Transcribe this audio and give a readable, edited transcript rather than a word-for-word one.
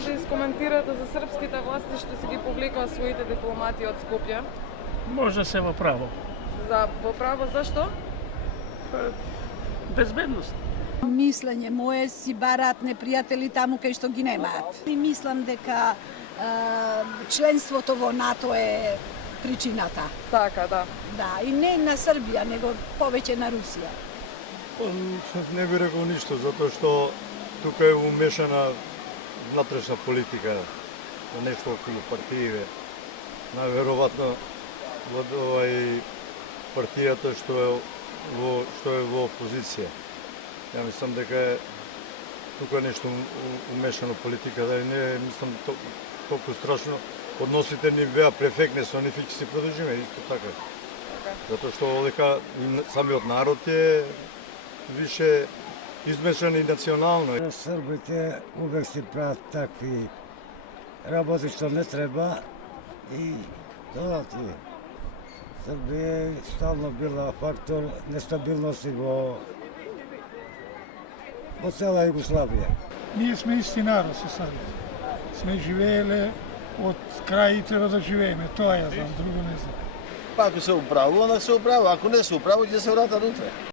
Да искоментирате за српските власти што си ги повлекоа своите дипломати од Скопје. Може се во право. Во право зашто? Безбедност. Мислење мое си бараат непријатели таму кај што ги немаат. И мислам дека членството во НАТО е причината. Така, да. Да, и не на Србија, него повеќе на Русија. Не би рекол ништо, затоа што тука е умешана внатрешна политика, нешто околу партииве. Најверојатно во партијата што е во опозиција. Ја мислам дека е тука нешто умешано политика, да не мислам толку страшно. Односите ни беа перфектни со нив и ќе си продолжиме исто така. Затоа што овдека самиот народ е више измешан и национално. Србите увек си прават такви работи што не треба и тоа ти. Србија е стално била фактор нестабилности во цела Југославија. Ние сме исти народ со Србите. Сме живееле од крај и треба да живееме. Тоа ја знам, друго не знам. Па ако се управува, onda се управува. Ако не се управува, ќе се вратат утре.